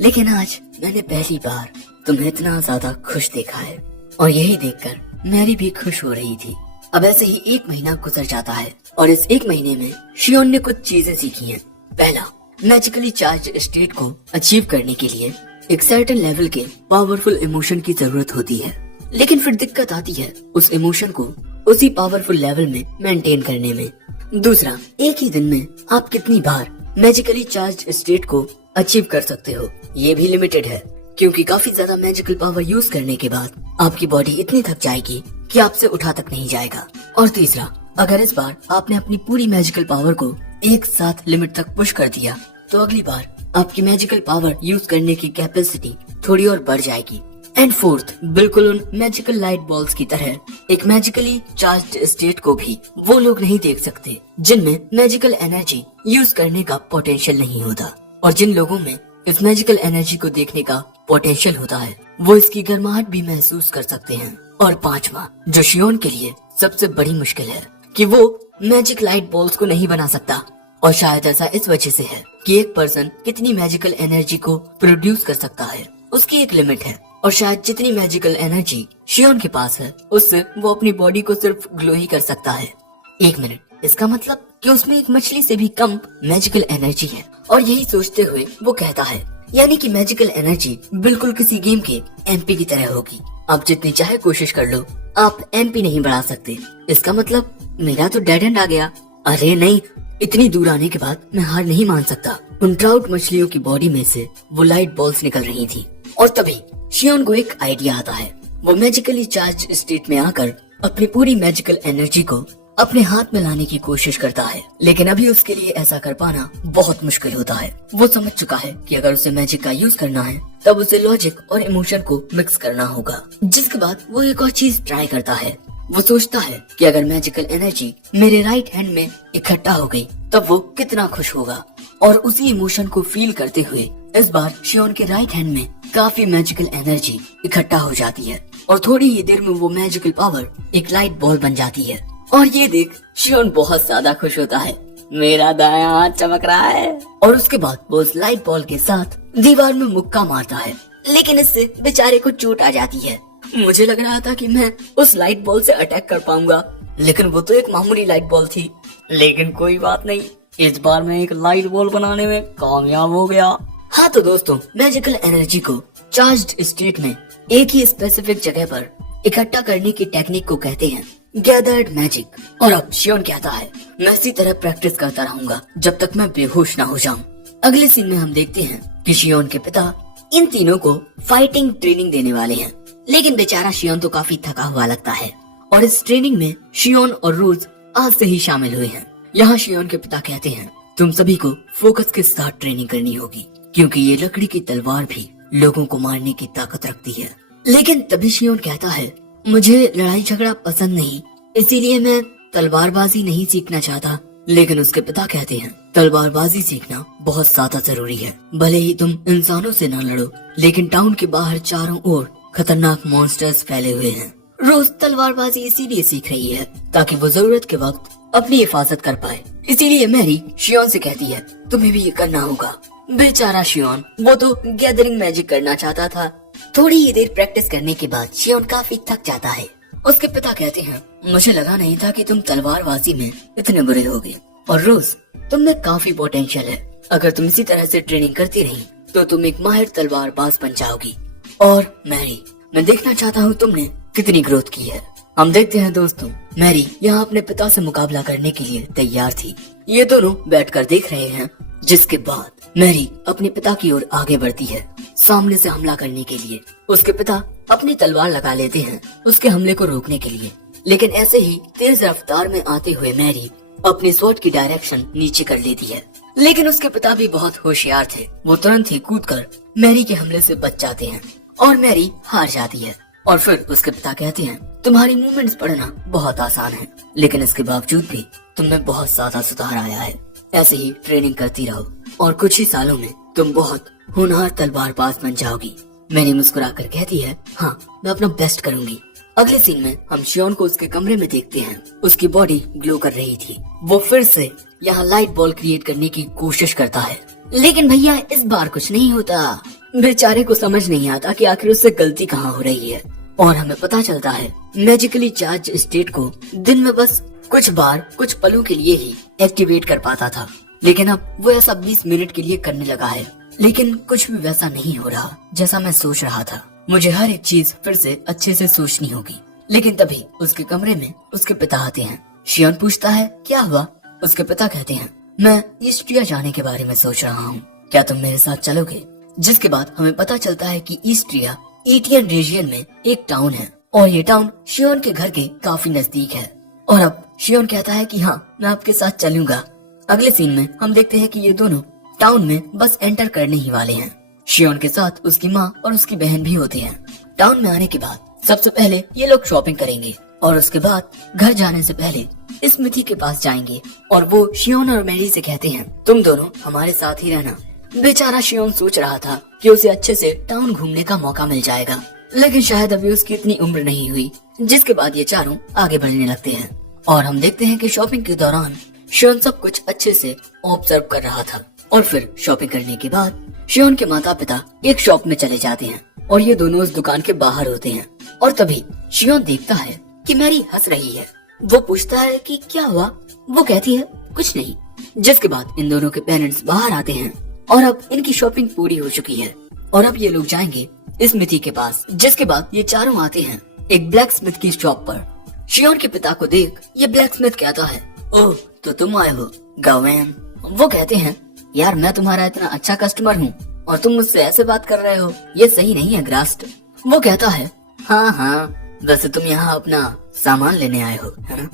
लेकिन आज मैंने पहली बार तुम्हें इतना ज्यादा खुश देखा है। और यही देखकर मैरी भी खुश हो रही थी। अब ऐसे ही 1 महीना गुजर जाता है और इस 1 महीने में शियोन ने कुछ चीजें सीखी हैं। पहला, मैजिकली चार्ज स्टेट को अचीव करने के लिए एक सर्टेन लेवल के पावरफुल इमोशन की जरूरत होती है, लेकिन फिर दिक्कत आती है उस इमोशन को उसी पावरफुल लेवल में मेंटेन करने में। दूसरा, एक ही दिन में आप कितनी बार मैजिकली चार्ज स्टेट को अचीव कर सकते हो, ये भी लिमिटेड है, क्योंकि काफी ज्यादा मैजिकल पावर यूज करने के बाद आपकी बॉडी इतनी थक जाएगी कि आपसे उठा तक नहीं जाएगा। और तीसरा, अगर इस बार आपने अपनी पूरी मैजिकल पावर को एक साथ लिमिट तक पुश कर दिया तो अगली बार आपकी मैजिकल पावर यूज करने की कैपेसिटी थोड़ी और बढ़ जाएगी। एंड फोर्थ, बिल्कुल उन मैजिकल लाइट बॉल्स की तरह एक मैजिकली चार्ज्ड स्टेट को भी वो लोग नहीं देख सकते जिनमें मैजिकल एनर्जी यूज करने का पोटेंशियल नहीं होता, और जिन लोगों में इस मैजिकल एनर्जी को देखने का पोटेंशियल होता है वो इसकी गर्माहट भी महसूस कर सकते हैं। और पांचवा, जो शियोन के लिए सबसे बड़ी मुश्किल है कि वो मैजिक लाइट बॉल्स को नहीं बना सकता, और शायद ऐसा इस वजह से है कि एक पर्सन कितनी मैजिकल एनर्जी को प्रोड्यूस कर सकता है, उसकी एक लिमिट है, और शायद जितनी मैजिकल एनर्जी शियोन के पास है उससे वो अपनी बॉडी को सिर्फ ग्लो ही कर सकता है। 1 मिनट, इसका मतलब कि उसमें एक मछली से भी कम मैजिकल एनर्जी है। और यही सोचते हुए वो कहता है, यानी कि मैजिकल एनर्जी बिल्कुल किसी गेम के एमपी की तरह होगी, आप जितनी चाहे कोशिश कर लो आप एमपी नहीं बढ़ा सकते। इसका मतलब मेरा तो डेड एंड आ गया। अरे नहीं, इतनी दूर आने के बाद मैं हार नहीं मान सकता। उन ट्राउट मछलियों की बॉडी में से वो लाइट बॉल्स निकल रही थी, और तभी शियोन को एक आइडिया आता है। वो मैजिकली चार्ज स्टेट में आकर अपनी पूरी मैजिकल एनर्जी को अपने हाथ में लाने की कोशिश करता है, लेकिन अभी उसके लिए ऐसा कर पाना बहुत मुश्किल होता है। वो समझ चुका है कि अगर उसे मैजिक का यूज करना है तब उसे लॉजिक और इमोशन को मिक्स करना होगा। जिसके बाद वो एक और चीज ट्राई करता है। वो सोचता है कि अगर मैजिकल एनर्जी मेरे राइट हैंड में इकट्ठा हो गई तब वो कितना खुश होगा, और उसी इमोशन को फील करते हुए इस बार शियोन के राइट हैंड में काफी मैजिकल एनर्जी इकट्ठा हो जाती है, और थोड़ी ही देर में वो मैजिकल पावर एक लाइट बॉल बन जाती है। और ये देख शियोन बहुत ज्यादा खुश होता है, मेरा दायां हाथ चमक रहा है। और उसके बाद वो उस लाइट बॉल के साथ दीवार में मुक्का मारता है, लेकिन इससे बेचारे को चोट आ जाती है। मुझे लग रहा था कि मैं उस लाइट बॉल से अटैक कर पाऊंगा, लेकिन वो तो एक मामूली लाइट बॉल थी। लेकिन कोई बात नहीं, इस बार मैं एक लाइट बॉल बनाने में कामयाब हो गया। हाँ तो दोस्तों, मैजिकल एनर्जी को चार्ज्ड स्टेट में एक ही स्पेसिफिक जगह पर इकट्ठा करने की टेक्निक को कहते हैं गैदर्ड मैजिक। और अब शियोन कहता है, मैं इसी तरह प्रैक्टिस करता रहूंगा जब तक मैं बेहोश ना हो जाऊं। अगले सीन में हम देखते हैं कि शियोन के पिता इन तीनों को फाइटिंग ट्रेनिंग देने वाले हैं, लेकिन बेचारा शियोन तो काफी थका हुआ लगता है। और इस ट्रेनिंग में शियोन और रोज आज से ही शामिल हुए हैं। यहाँ शियोन के पिता कहते हैं, तुम सभी को फोकस के साथ ट्रेनिंग करनी होगी, क्योंकि ये लकड़ी की तलवार भी लोगों को मारने की ताकत रखती है। लेकिन तभी शियोन कहता है, मुझे लड़ाई झगड़ा पसंद नहीं, इसीलिए मैं तलवारबाजी नहीं सीखना चाहता। लेकिन उसके पिता कहते हैं, तलवारबाजी सीखना बहुत ज्यादा जरूरी है। भले ही तुम इंसानों से न लड़ो, लेकिन टाउन के बाहर चारों ओर खतरनाक मॉन्स्टर्स फैले हुए हैं। रोज तलवारबाजी इसीलिए सीख रही है ताकि वो जरूरत के वक्त अपनी हिफाजत कर पाए। इसीलिए मैरी शियोन से कहती है, तुम्हें भी ये करना होगा। बेचारा शियोन, वो तो गैदरिंग मैजिक करना चाहता था। थोड़ी ही देर प्रैक्टिस करने के बाद शियोन काफी थक जाता है। उसके पिता कहते हैं, मुझे लगा नहीं था कि तुम तलवारबाजी में इतने बुरे होगे, और रोज तुम में काफी पोटेंशियल है। अगर तुम इसी तरह से ट्रेनिंग करती रही तो तुम एक माहिर तलवारबाज बन जाओगी। और मैरी, मैं देखना चाहता हूँ तुमने कितनी ग्रोथ की है। हम देखते हैं दोस्तों, मैरी यहाँ अपने पिता से मुकाबला करने के लिए तैयार थी। ये दोनों बैठकर देख रहे हैं, जिसके बाद मैरी अपने पिता की ओर आगे बढ़ती है सामने से हमला करने के लिए। उसके पिता अपनी तलवार लगा लेते हैं उसके हमले को रोकने के लिए, लेकिन ऐसे ही तेज रफ्तार में आते हुए मैरी अपनी स्वॉर्ड की डायरेक्शन नीचे कर लेती है। लेकिन उसके पिता भी बहुत होशियार थे, वो तुरंत ही कूदकर मैरी के हमले से बच जाते हैं और मैरी हार जाती है। और फिर उसके पिता कहते हैं, तुम्हारी मूवमेंट्स पढ़ना बहुत आसान है, लेकिन इसके बावजूद भी तुममें बहुत ज्यादा सुधार आया है। ऐसे ही ट्रेनिंग करती रहो और कुछ ही सालों में तुम बहुत होनहार तलवारबाज बन जाओगी। मैरी मुस्कुराकर कहती है, हाँ मैं अपना बेस्ट करूंगी। अगले सीन में हम शियोन को उसके कमरे में देखते हैं। उसकी बॉडी ग्लो कर रही थी। वो फिर से यहाँ लाइट बॉल क्रिएट करने की कोशिश करता है, लेकिन भैया इस बार कुछ नहीं होता। बेचारे को समझ नहीं आता कि आखिर उससे गलती कहाँ हो रही है। और हमें पता चलता है मैजिकली चार्ज स्टेट को दिन में बस कुछ बार कुछ पलों के लिए ही एक्टिवेट कर पाता था, लेकिन अब वो ऐसा 20 मिनट के लिए करने लगा है। लेकिन कुछ भी वैसा नहीं हो रहा जैसा मैं सोच रहा था। मुझे हर एक चीज फिर से अच्छे से सोचनी होगी। लेकिन तभी उसके कमरे में उसके पिता आते हैं। शियोन पूछता है क्या हुआ। उसके पिता कहते हैं मैं ईस्ट्रिया जाने के बारे में सोच रहा हूँ, क्या तुम मेरे साथ चलोगे। जिसके बाद हमें पता चलता है कि ईस्ट्रिया एटियन रीजियन में एक टाउन है और ये टाउन शियोन के घर के काफी नजदीक है। और अब शियोन कहता है कि हाँ मैं आपके साथ चलूंगा। अगले सीन में हम देखते हैं कि ये दोनों टाउन में बस एंटर करने ही वाले हैं। शियोन के साथ उसकी माँ और उसकी बहन भी होती हैं। टाउन में आने के बाद सबसे पहले ये लोग शॉपिंग करेंगे और उसके बाद घर जाने से पहले स्मिथी के पास जाएंगे और वो शियोन और मैरी से कहते हैं तुम दोनों हमारे साथ ही रहना। बेचारा शियोन सोच रहा था कि उसे अच्छे से टाउन घूमने का मौका मिल जाएगा, लेकिन शायद अभी उसकी इतनी उम्र नहीं हुई। जिसके बाद ये चारों आगे बढ़ने लगते हैं और हम देखते हैं कि शॉपिंग के दौरान शियोन सब कुछ अच्छे से ऑब्जर्व कर रहा था। और फिर शॉपिंग करने के बाद शियोन के माता पिता एक शॉप में चले जाते हैं और ये दोनों उस दुकान के बाहर होते हैं। और तभी शियोन देखता है कि मैरी हंस रही है। वो पूछता है कि क्या हुआ। वो कहती है कुछ नहीं। जिसके बाद इन दोनों के पेरेंट्स बाहर आते हैं और अब इनकी शॉपिंग पूरी हो चुकी है और अब ये लोग जाएंगे स्मिथी के पास। जिसके बाद ये चारों आते हैं एक ब्लैक स्मिथ की शॉप पर। शियोन के पिता को देख ये ब्लैक स्मिथ कहता है ओह तो तुम आए हो गावेन। वो कहते हैं यार मैं तुम्हारा इतना अच्छा कस्टमर हूँ और तुम मुझसे ऐसे बात कर रहे हो, ये सही नहीं है ग्रास्ट। वो कहता है हाँ वैसे तुम यहाँ अपना सामान लेने आए हो है ना।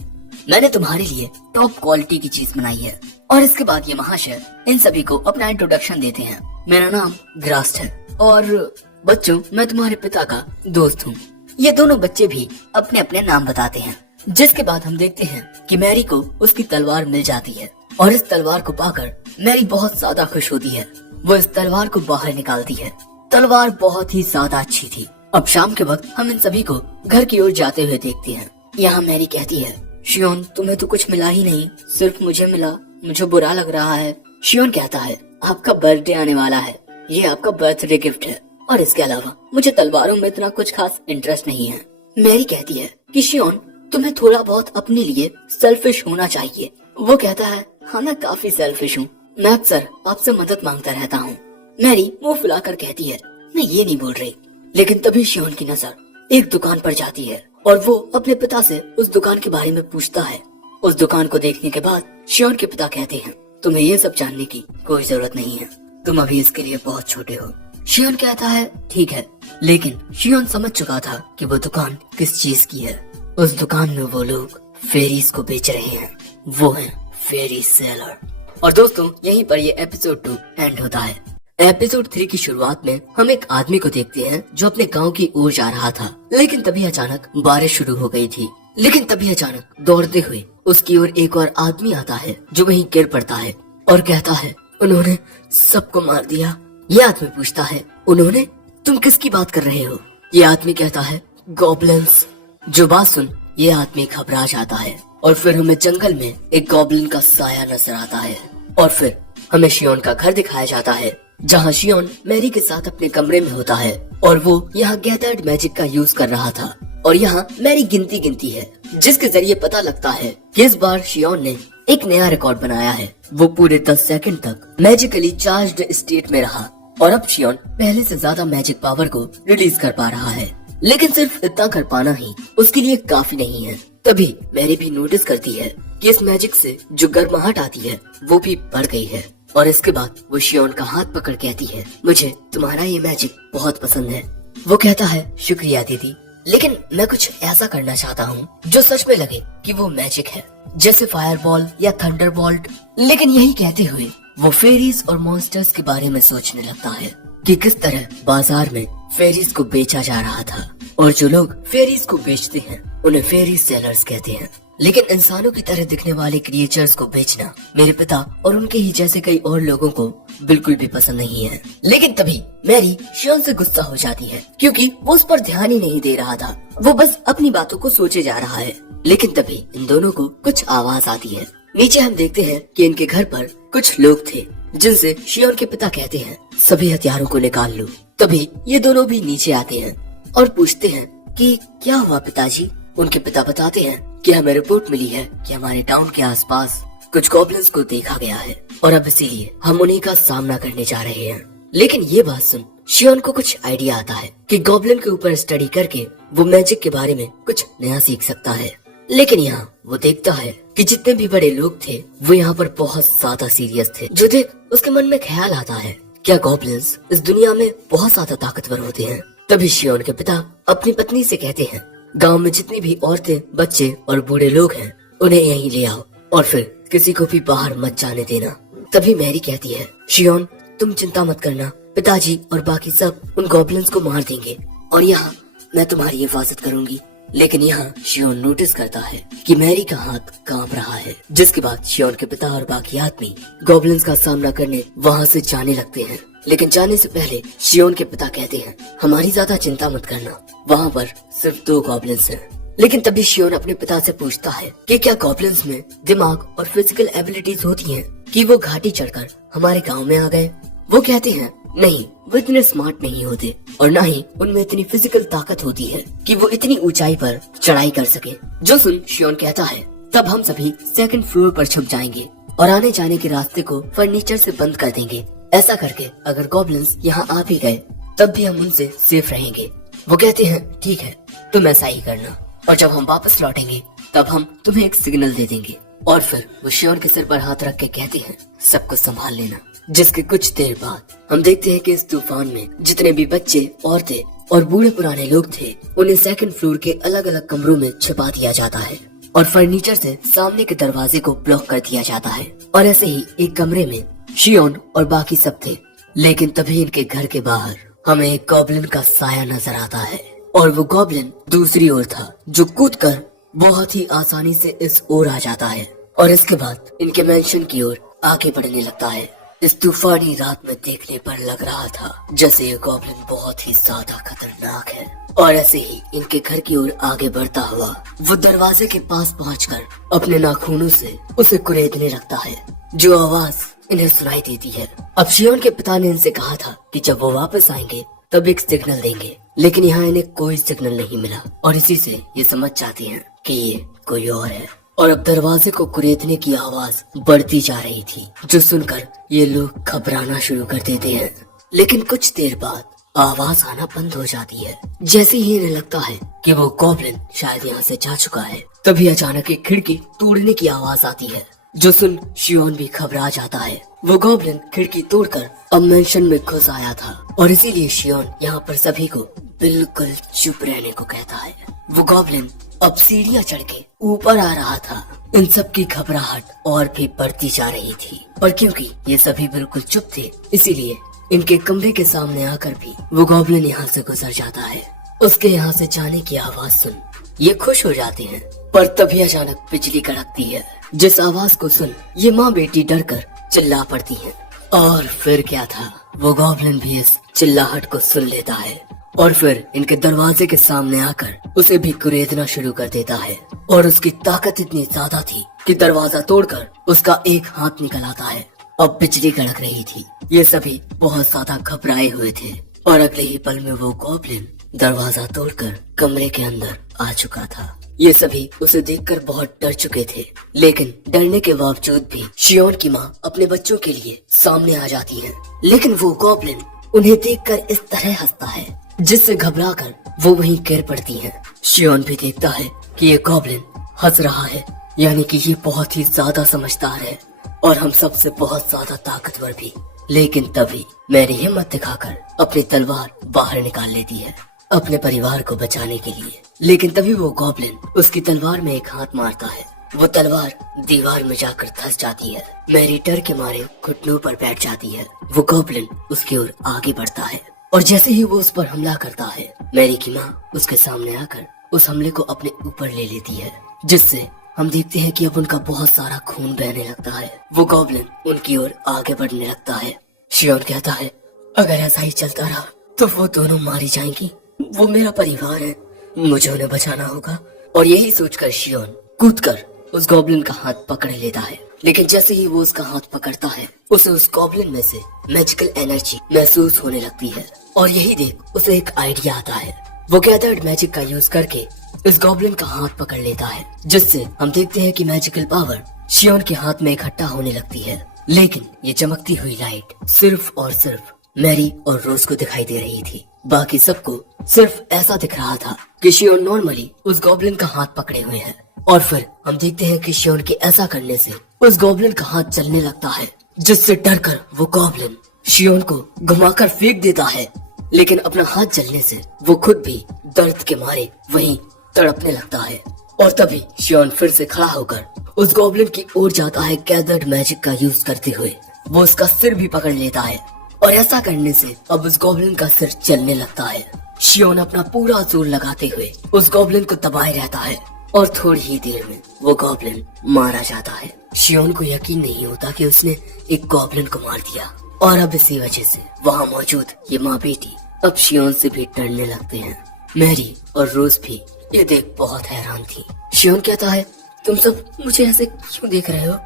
मैंने तुम्हारे लिए टॉप क्वालिटी की चीज बनाई है। और इसके बाद ये महाशय इन सभी को अपना इंट्रोडक्शन देते हैं। मेरा नाम ग्रास्ट है और बच्चों मैं तुम्हारे पिता का दोस्त हूँ। ये दोनों बच्चे भी अपने अपने नाम बताते हैं। जिसके बाद हम देखते हैं कि मैरी को उसकी तलवार मिल जाती है और इस तलवार को पाकर मैरी बहुत ज्यादा खुश होती है। वो इस तलवार को बाहर निकालती है। तलवार बहुत ही ज्यादा अच्छी थी। अब शाम के वक्त हम इन सभी को घर की ओर जाते हुए देखते हैं। यहाँ मैरी कहती है शियोन तुम्हें तो कुछ मिला ही नहीं, सिर्फ मुझे मिला, मुझे बुरा लग रहा है। शियोन कहता है आपका बर्थडे आने वाला है, ये आपका बर्थडे गिफ्ट है और इसके अलावा मुझे तलवारों में इतना कुछ खास इंटरेस्ट नहीं है। मैरी कहती है कि शियोन तुम्हें थोड़ा बहुत अपने लिए सेल्फिश होना चाहिए। वो कहता है हाँ मैं काफी सेल्फिश हूँ, मैं अक्सर आपसे मदद मांगता रहता हूँ। मैरी मुंह फुलाकर कहती है मैं ये नहीं बोल रही। लेकिन तभी शियोन की नजर एक दुकान पर जाती है और वो अपने पिता से उस दुकान के बारे में पूछता है। उस दुकान को देखने के बाद शियोन के पिता कहते हैं तुम्हें ये सब जानने की कोई जरूरत नहीं है, तुम अभी इसके लिए बहुत छोटे हो। शियोन कहता है ठीक है, लेकिन शियोन समझ चुका था कि वो दुकान किस चीज की है। उस दुकान में वो लोग फेरीज को बेच रहे हैं, वो है फेरी सेलर। और दोस्तों यहीं पर ये एपिसोड 2 एंड होता है। एपिसोड 3 की शुरुआत में हम एक आदमी को देखते हैं जो अपने गांव की ओर जा रहा था, लेकिन तभी अचानक बारिश शुरू हो गई थी। लेकिन तभी अचानक दौड़ते हुए उसकी ओर एक और आदमी आता है जो वहीं गिर पड़ता है और कहता है उन्होंने सबको मार दिया। ये आदमी पूछता है उन्होंने, तुम किसकी बात कर रहे हो। ये आदमी कहता है गॉब्लिन्स। जो बात सुन ये आदमी घबरा जाता है और फिर हमें जंगल में एक गॉब्लिन का साया नजर आता है। और फिर हमें शियोन का घर दिखाया जाता है जहाँ शियोन मैरी के साथ अपने कमरे में होता है और वो यहाँ गैदर्ड मैजिक का यूज कर रहा था। और यहाँ मैरी गिनती है जिसके जरिए पता लगता है कि इस बार शियोन ने एक नया रिकॉर्ड बनाया है। वो पूरे 10 सेकंड तक मैजिकली चार्ज्ड स्टेट में रहा और अब शियोन पहले से ज्यादा मैजिक पावर को रिलीज कर पा रहा है। लेकिन सिर्फ इतना कर पाना ही उसके लिए काफी नहीं है। तभी मैरी भी नोटिस करती है कि इस मैजिक से जो गर्माहट आती है वो भी बढ़ गई है। और इसके बाद वो शियोन का हाथ पकड़ कहती है मुझे तुम्हारा ये मैजिक बहुत पसंद है। वो कहता है शुक्रिया दीदी, लेकिन मैं कुछ ऐसा करना चाहता हूँ जो सच में लगे कि वो मैजिक है, जैसे फायरबॉल या थंडरबॉल्ट। लेकिन यही कहते हुए वो फेरीज और मॉन्स्टर्स के बारे में सोचने लगता है कि किस तरह बाजार में फेरीज को बेचा जा रहा था और जो लोग फेरीज को बेचते हैं उन्हें फेरी सेलर्स कहते हैं। लेकिन इंसानों की तरह दिखने वाले क्रिएचर्स को बेचना मेरे पिता और उनके ही जैसे कई और लोगों को बिल्कुल भी पसंद नहीं है। लेकिन तभी मैरी शियोन से गुस्सा हो जाती है क्योंकि वो उस पर ध्यान ही नहीं दे रहा था, वो बस अपनी बातों को सोचे जा रहा है। लेकिन तभी इन दोनों को कुछ आवाज आती है नीचे हम देखते हैं कि इनके घर पर कुछ लोग थे जिनसे शियोन के पिता कहते हैं सभी हथियारों को निकाल लो। तभी ये दोनों भी नीचे आते हैं और पूछते हैं कि क्या हुआ पिताजी। उनके पिता बताते हैं कि हमें रिपोर्ट मिली है कि हमारे टाउन के आसपास कुछ गॉब्लिन्स को देखा गया है और अब इसीलिए हम उन्हीं का सामना करने जा रहे हैं। लेकिन ये बात सुन शियोन को कुछ आइडिया आता है कि गॉब्लिन के ऊपर स्टडी करके वो मैजिक के बारे में कुछ नया सीख सकता है। लेकिन यहाँ वो देखता है कि जितने भी बड़े लोग थे वो यहाँ पर बहुत ज्यादा सीरियस थे। जो देख उसके मन में ख्याल आता है क्या गॉब्लिन्स इस दुनिया में बहुत ज्यादा ताकतवर होते हैं। तभी शियोन के पिता अपनी पत्नी से कहते हैं गांव में जितनी भी औरतें, बच्चे और बूढ़े लोग हैं उन्हें यहीं ले आओ और फिर किसी को भी बाहर मत जाने देना। तभी मैरी कहती है शियोन तुम चिंता मत करना, पिताजी और बाकी सब उन गॉब्लिन्स को मार देंगे और यहाँ मैं तुम्हारी हिफाजत करूंगी। लेकिन यहाँ शियोन नोटिस करता है कि मैरी का हाथ कांप रहा है, जिसके बाद शियोन के पिता और बाकी आदमी गॉब्लिन्स का सामना करने वहाँ से जाने लगते हैं। लेकिन जाने से पहले शियोन के पिता कहते हैं हमारी ज्यादा चिंता मत करना, वहाँ पर सिर्फ 2 गॉब्लिन्स हैं। लेकिन तभी शियोन अपने पिता से पूछता है कि क्या गॉब्लिन्स में दिमाग और फिजिकल एबिलिटीज होती हैं कि वो घाटी चढ़कर हमारे गांव में आ गए। वो कहते हैं नहीं, वो इतने स्मार्ट नहीं होते और न ही उनमें इतनी फिजिकल ताकत होती है कि वो इतनी ऊंचाई पर चढ़ाई कर सके। जो सुन शियोन कहता है तब हम सभी 2nd फ्लोर पर छुप जाएंगे और आने जाने के रास्ते को फर्नीचर से बंद कर देंगे। ऐसा करके अगर गॉब्लिन्स यहाँ आ भी गए तब भी हम उनसे सेफ रहेंगे। वो कहते हैं ठीक है तुम ऐसा ही करना और जब हम वापस लौटेंगे तब हम तुम्हें एक सिग्नल दे देंगे। और फिर वो शियोन के सिर पर हाथ रख के कहते हैं सब कुछ संभाल लेना। जिसके कुछ देर बाद हम देखते हैं कि इस तूफान में जितने भी बच्चे, औरतें और बूढ़े पुराने लोग थे उन्हें 2nd फ्लोर के अलग अलग कमरों में छिपा दिया जाता है और फर्नीचर से सामने के दरवाजे को ब्लॉक कर दिया जाता है। और ऐसे ही एक कमरे में शियोन और बाकी सब थे। लेकिन तभी इनके घर के बाहर हमें एक गॉब्लिन का साया नजर आता है और वो गॉब्लिन दूसरी ओर था जो कूदकर बहुत ही आसानी से इस ओर आ जाता है और इसके बाद इनके मेंशन की ओर आगे बढ़ने लगता है। इस तूफानी रात में देखने पर लग रहा था जैसे ये गॉब्लिन बहुत ही ज्यादा खतरनाक है और ऐसे ही इनके घर की ओर आगे बढ़ता हुआ वो दरवाजे के पास पहुंचकर अपने नाखूनों से उसे कुरेदने लगता है, जो आवाज इन्हें सुनाई देती है। अब शियोन के पिता ने इनसे कहा था कि जब वो वापस आएंगे तब एक सिग्नल देंगे, लेकिन यहाँ इन्हें कोई सिग्नल नहीं मिला और इसी से ये समझ जाती हैं कि ये कोई और है। और अब दरवाजे को कुरेदने की आवाज बढ़ती जा रही थी, जो सुनकर ये लोग घबराना शुरू कर देते हैं। लेकिन कुछ देर बाद आवाज आना बंद हो जाती है। जैसे ही इन्हें लगता है कि वो गॉब्लिन शायद यहाँ से जा चुका है, तभी अचानक एक खिड़की तोड़ने की आवाज आती है, जो सुन शियोन भी घबरा जाता है। वो गॉब्लिन खिड़की तोड़कर अब मेंशन में घुस आया था और इसीलिए शियोन यहाँ पर सभी को बिल्कुल चुप रहने को कहता है। वो गॉब्लिन अब सीढ़ियाँ चढ़ के ऊपर आ रहा था। इन सब की घबराहट और भी बढ़ती जा रही थी और क्योंकि ये सभी बिल्कुल चुप थे इसीलिए इनके कमरे के सामने आकर भी वो गॉब्लिन यहाँ से गुजर जाता है। उसके यहाँ से जाने की आवाज सुन ये खुश हो जाते हैं, पर तभी अचानक बिजली कड़कती है, जिस आवाज को सुन ये माँ बेटी डरकर चिल्ला पड़ती हैं। और फिर क्या था, वो गॉब्लिन भी इस चिल्लाहट को सुन लेता है और फिर इनके दरवाजे के सामने आकर उसे भी कुरेदना शुरू कर देता है और उसकी ताकत इतनी ज्यादा थी कि दरवाजा तोड़कर उसका एक हाथ निकल आता है। अब बिजली कड़क रही थी, ये सभी बहुत ज्यादा घबराए हुए थे और अगले ही पल में वो गॉब्लिन दरवाजा तोड़कर कमरे के अंदर आ चुका था। ये सभी उसे देखकर बहुत डर चुके थे, लेकिन डरने के बावजूद भी शियोन की माँ अपने बच्चों के लिए सामने आ जाती है। लेकिन वो गॉब्लिन उन्हें देखकर इस तरह हंसता है जिससे घबराकर वो वहीं गिर पड़ती हैं। शियोन भी देखता है कि ये गॉब्लिन हंस रहा है, यानी कि ये बहुत ही ज्यादा समझदार है और हम सबसे बहुत ज्यादा ताकतवर भी। लेकिन तभी मैरी हिम्मत दिखाकर अपनी तलवार बाहर निकाल लेती है अपने परिवार को बचाने के लिए। लेकिन तभी वो गॉब्लिन उसकी तलवार में एक हाथ मारता है, वो तलवार दीवार में जाकर धंस जाती है। मैरी डर के मारे घुटनों पर बैठ जाती है। वो गॉब्लिन उसकी ओर आगे बढ़ता है और जैसे ही वो उस पर हमला करता है, मैरी की माँ उसके सामने आकर उस हमले को अपने ऊपर ले लेती है, जिससे हम देखते हैं कि अब उनका बहुत सारा खून बहने लगता है। वो गॉब्लिन उनकी ओर आगे बढ़ने लगता है। शियोन कहता है अगर ऐसा ही चलता रहा तो वो दोनों मारी जाएंगी, वो मेरा परिवार है, मुझे उन्हें बचाना होगा। और यही सोचकर शियोन कूदकर उस गॉब्लिन का हाथ पकड़ लेता है। लेकिन जैसे ही वो उसका हाथ पकड़ता है, उसे उस गॉब्लिन में से मैजिकल एनर्जी महसूस होने लगती है। और यही देख उसे एक आइडिया आता है। वो गैदर्ड मैजिक का यूज करके इस गॉब्लिन का हाथ पकड़ लेता है, जिससे हम देखते हैं कि मैजिकल पावर शियोन के हाथ में इकट्ठा होने लगती है। लेकिन ये चमकती हुई लाइट सिर्फ और सिर्फ मैरी और रोज को दिखाई दे रही थी। बाकी सबको सिर्फ ऐसा दिख रहा था कि शियोन नॉर्मली उस गॉब्लिन का हाथ पकड़े हुए है। और फिर हम देखते हैं कि शियोन के ऐसा करने से उस गॉब्लिन का हाथ चलने लगता है, जिससे डरकर वो गॉब्लिन शियोन को घुमाकर फेंक देता है। लेकिन अपना हाथ जलने से वो खुद भी दर्द के मारे वहीं तड़पने लगता है। और तभी शियोन फिर से खड़ा होकर उस गॉब्लिन की ओर जाता है। गैदर्ड मैजिक का यूज करते हुए वो उसका सिर भी पकड़ लेता है, और ऐसा करने से अब उस गॉब्लिन का सिर चलने लगता है। शियोन अपना पूरा जोर लगाते हुए उस गॉब्लिन को दबाए रहता है, और थोड़ी ही देर में वो गॉब्लिन मारा जाता है। शियोन को यकीन नहीं होता कि उसने एक गॉब्लिन को मार दिया, और अब इसी वजह से वहाँ मौजूद ये माँ बेटी अब शियोन से भी डरने लगते हैं। मैरी और रोज भी ये देख बहुत हैरान थी। शियोन कहता है, तुम सब मुझे ऐसे क्यों देख रहे हो?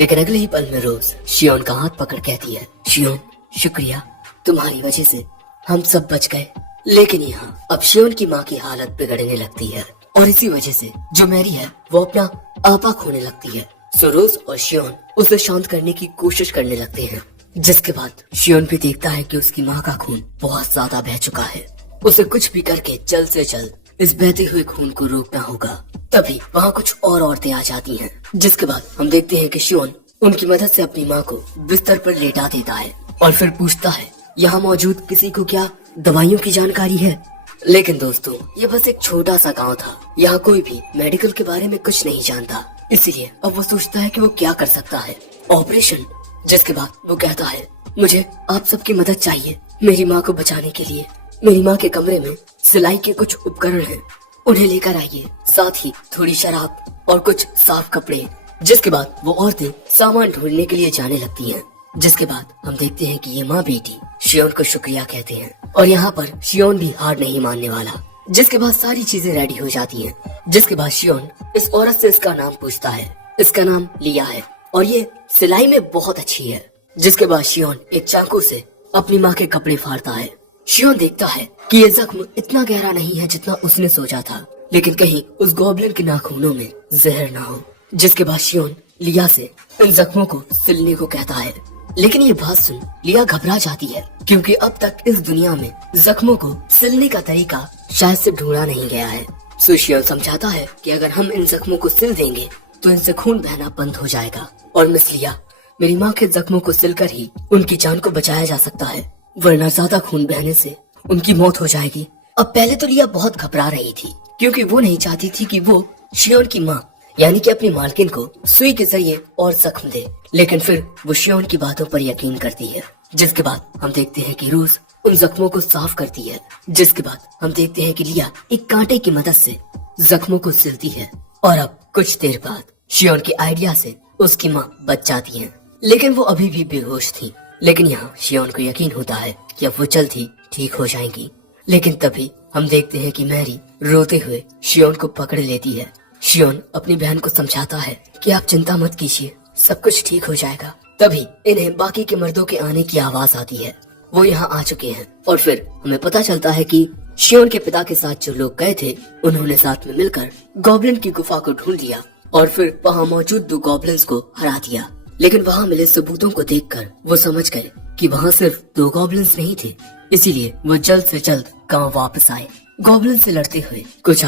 लेकिन अगले ही पल में रोज शियोन का हाथ पकड़ कहती है, शियोन शुक्रिया, तुम्हारी वजह से हम सब बच गए। लेकिन यहाँ अब शियोन की माँ की हालत बिगड़ने लगती है, और इसी वजह से जो मैरी है वो अपना आपा खोने लगती है। सो रोज और शियोन उसे शांत करने की कोशिश करने लगते हैं, जिसके बाद शियोन भी देखता है कि उसकी माँ का खून बहुत ज्यादा बह चुका है। उसे कुछ भी करके जल्द से जल्द इस बहते हुए खून को रोकना होगा। तभी वहाँ कुछ और औरतें आ जाती हैं, जिसके बाद हम देखते हैं कि शियोन उनकी मदद से अपनी माँ को बिस्तर पर लेटा देता है, और फिर पूछता है, यहाँ मौजूद किसी को क्या दवाइयों की जानकारी है? लेकिन दोस्तों, ये बस एक छोटा सा गांव था, यहाँ कोई भी मेडिकल के बारे में कुछ नहीं जानता। इसलिए अब वो सोचता है कि वो क्या कर सकता है, ऑपरेशन। जिसके बाद वो कहता है, मुझे आप सबकी मदद चाहिए मेरी माँ को बचाने के लिए। मेरी माँ के कमरे में सिलाई के कुछ उपकरण हैं, उन्हें लेकर आइए, साथ ही थोड़ी शराब और कुछ साफ कपड़े। जिसके बाद वो औरतें सामान ढूंढने के लिए जाने लगती हैं। जिसके बाद हम देखते हैं कि ये माँ बेटी शियोन को शुक्रिया कहते हैं, और यहाँ पर शियोन भी हार नहीं मानने वाला। जिसके बाद सारी चीजें रेडी हो जाती हैं। जिसके बाद शियोन इस औरत से इसका नाम पूछता है। इसका नाम लिया है, और ये सिलाई में बहुत अच्छी है। जिसके बाद शियोन एक चाकू से अपनी माँ के कपड़े फाड़ता है। शियोन देखता है कि ये जख्म इतना गहरा नहीं है जितना उसने सोचा था, लेकिन कहीं उस गॉब्लिन के नाखूनों में जहर ना हो। जिसके बाद शियोन लिया से इन जख्मों को सिलने को कहता है। लेकिन ये बात सुन लिया घबरा जाती है, क्योंकि अब तक इस दुनिया में जख्मों को सिलने का तरीका शायद से ढूंढा नहीं गया है। सो शियोन समझाता है कि अगर हम इन जख्मों को सिल देंगे तो इनसे खून बहना बंद हो जाएगा, और मिस लिया, मेरी माँ के जख्मों को सिलकर ही उनकी जान को बचाया जा सकता है, वरना ज्यादा खून बहने से उनकी मौत हो जाएगी। अब पहले तो लिया बहुत घबरा रही थी, क्योंकि वो नहीं चाहती थी कि वो शियोन की माँ यानी कि अपनी मालकिन को सुई के जरिए और जख्म दे। लेकिन फिर वो शियोन की बातों पर यकीन करती है। जिसके बाद हम देखते हैं कि रोज उन जख्मों को साफ करती है। जिसके बाद हम देखते हैं कि लिया एक कांटे की मदद से जख्मों को सिलती है, और अब कुछ देर बाद शियोन के आइडिया से उसकी माँ बच जाती है। लेकिन वो अभी भी बेहोश थी। लेकिन यहाँ शियोन को यकीन होता है कि अब वो जल्द ही ठीक हो जाएंगी। लेकिन तभी हम देखते हैं कि मैरी रोते हुए शियोन को पकड़ लेती है। शियोन अपनी बहन को समझाता है कि आप चिंता मत कीजिए, सब कुछ ठीक हो जाएगा। तभी इन्हें बाकी के मर्दों के आने की आवाज आती है। वो यहाँ आ चुके हैं, और फिर हमें पता चलता है कि शियोन के पिता के साथ जो लोग गए थे उन्होंने साथ में मिलकर गॉब्लिन की गुफा को ढूंढ लिया, और फिर वहाँ मौजूद 2 गॉब्लिन्स को हरा दिया। लेकिन वहाँ मिले सबूतों को देखकर वो समझ गए कि वहाँ सिर्फ 2 गॉब्लिन्स नहीं थे। इसीलिए वो जल्द से जल्द गाँव वापस आए। गॉब्लिन से लड़ते हुए कुछ